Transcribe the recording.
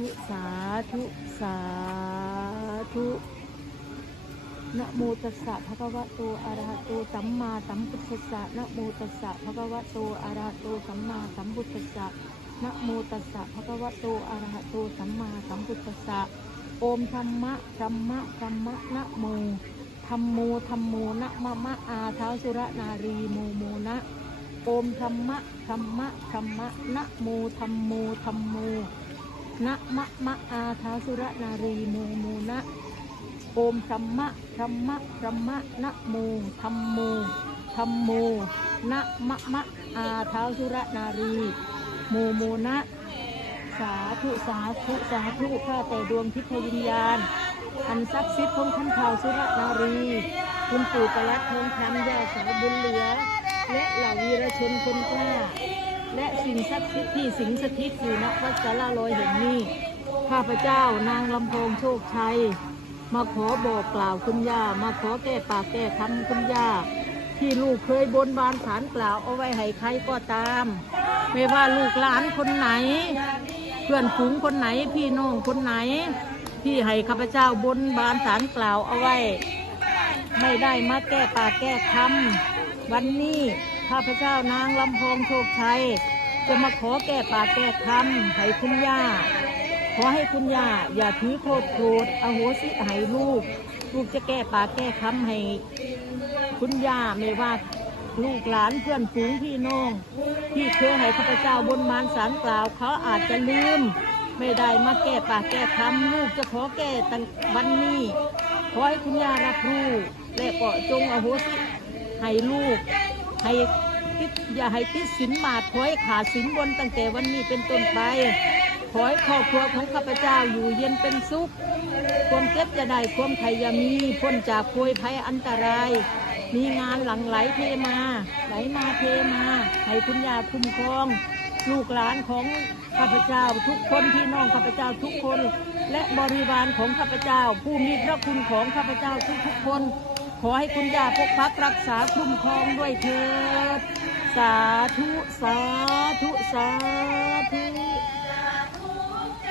ธุสาธุสาธุนะโมตัสสะภะคะวะโตอะระหะโตสัมมาสัมพุทธัสสะนะโมตัสสะภะคะวะโตอะระหะโตสัมมาสัมพุทธัสสะนะโมตัสสะภะคะวะโตอะระหะโตสัมมาสัมพุทธัสสะโอมธรรมะธรรมะธรรมะนะโมธรรมโมธรรมโมนะมะมะอาเท้าสุรนารีโมโมนะโอมธรรมะธรรมะธรรมะนะโมธรรมโมธรรมโม นะมะมะอาทาสุรนารีโมโมนะโอมธรรมะธรรมะธรรมะนะโมธรรมโมธรรมโมนะมะมะอาทาสุรนารีโมโมนะ สาธุสาธุสาธุข้าแต่ดวงทิพยวิญญาณ อันศักดิ์สิทธิ์ของท่านข่าวสุรนารี คุณปู่ประลัดทองคำย่าสาวบุญเหลือ และเหล่าวีรชนคนกล้า และสิ่งศักดิ์สิทธิ์ที่สิงสถิตอยู่ณวัดสาราลอยแห่งนี้ ข้าพเจ้านางลำพงโชคชัย มาขอบอกกล่าวคุณย่า มาขอแก้ปากแก้คำคุณย่า ที่ลูกเคยบนบานสารกล่าวเอาไว้ให้ใครก็ตาม ไม่ว่าลูกหลานคนไหน เพื่อนฝูงคนไหนพี่น้องคนไหน ที่ให้ข้าพเจ้าบนบานสารกล่าวเอาไว้ ไม่ได้มาแก้ปากแก้คำวันนี้ ข้าพเจ้านางลำพองโชคชัย จะมาขอแก้ปากแก้คำให้คุณย่า ขอให้คุณย่าอย่าถือโทษโกรธอโหสิให้ลูก ลูกจะแก้ปากแก้คำให้ คุณย่าไม่ว่าลูกหลานเพื่อนฝูงพี่น้อง ที่เคยให้ข้าพเจ้าบนมารสารกล่าว เขาอาจจะลืม ไม่ได้มาแก้ปากแก้คำลูกจะขอแก้ตั้งวันนี้ขอให้คุณย่ารับรู้และก็จงอโหสิให้ลูก ให้ติดอย่าให้ติดสินบาทขอให้ขาดสินบนตั้งแต่วันนี้เป็นต้นไป ขอให้ครอบครัวของข้าพเจ้าอยู่เย็นเป็นสุข ความเจ็บจะได้ความไขยามีพ้นจากโพยภัยอันตราย มีงานหลังไหลเทมา ไหลมาเทมา ให้คุณยาคุ้มครอง ลูกหลานของข้าพเจ้าทุกคนพี่น้องข้าพเจ้าทุกคน และบริวารของข้าพเจ้า ผู้มีพระคุณของข้าพเจ้าทุกทุกๆคน ขอให้คุณย่าพกพักรักษาคุ้มครองด้วยเถิด สาธุ สาธุ สาธุ